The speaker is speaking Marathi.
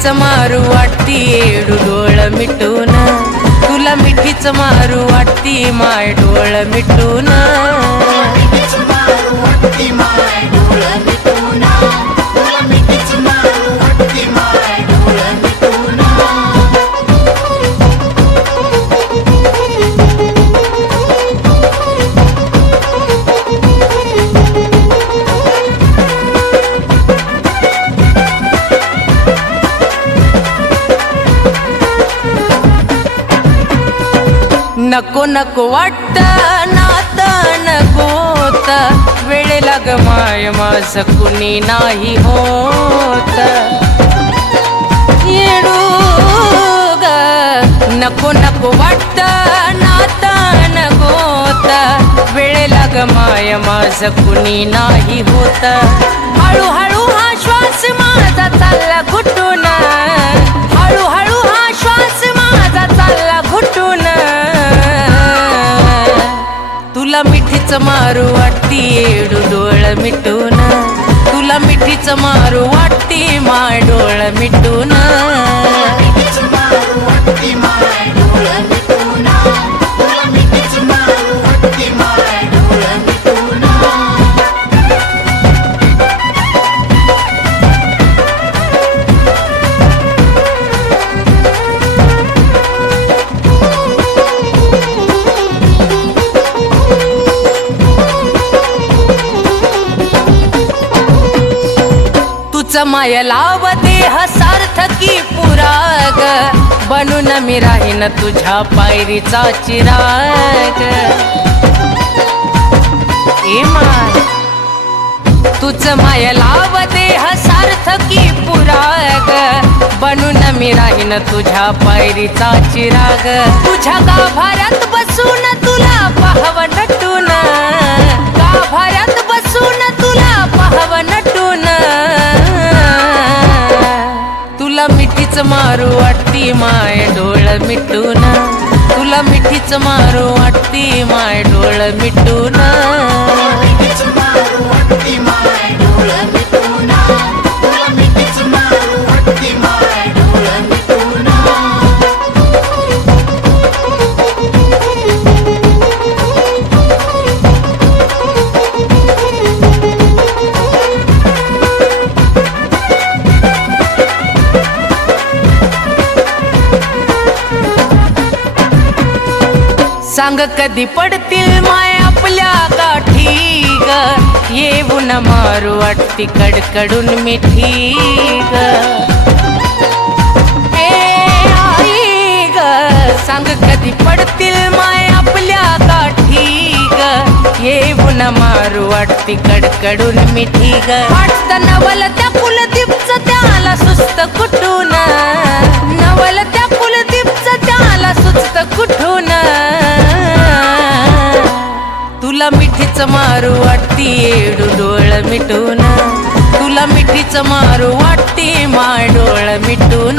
मिठीच मारू वाटती येडू डोळ मिटून, तुला मिठीच मारू वाटती माय डोळ मिटून. नको नको वाटत नात नकोत, वेळेला ग माय माझ कुणी नाही होत. येडू ग नको नको वाटत नात नकोत, वेळेला ग माय माझ कुणी नाही होत. हळूहळू हा श्वास माझा चालला घुटून, हळूहळू हा श्वास माझा चालला घुटून. तुला मिठीच मारू वाटती येडू डोळ मिटून, तुला मिठीच मारू वाटती माय डोळ मिटून. माय लाव देह सार्थकी पुराग, बनून मी राहीन तुझ्या पायरीचा चिराग. ए माय तुझ माय लाव देह सार्थकी पुराग, बनून मी राहीन तुझ्या पायरीचा चिराग. तुझ्या गाभाऱ्यात बसून तुला पाहव नटून, गाभाऱ्यात बसून तुला पाहव नटून. तुला मिठीच मारू वाटती माय डोळ मिटून, तुला मिठीच मारू वाटती माय डोळ मिटून. सांग कधी पडतील माय आपल्या गाठी ग, येऊन मारू वाटती कडकडून मिठी ग. आई ग सांग कधी पडतील माय आपल्या गाठी ग, येऊन मारू वाटती कडकडून मिठी ग. वाटत नवल त्या कुलदीपच त्याला सुस्त कुठून, नवल त्या कुलदीपच त्याला सुस्त कुठून. तुला मिठीच मारू वाटती येडू डोळ मिटून, तुला मिठीच मारू वाटती माय डोळ मिटून.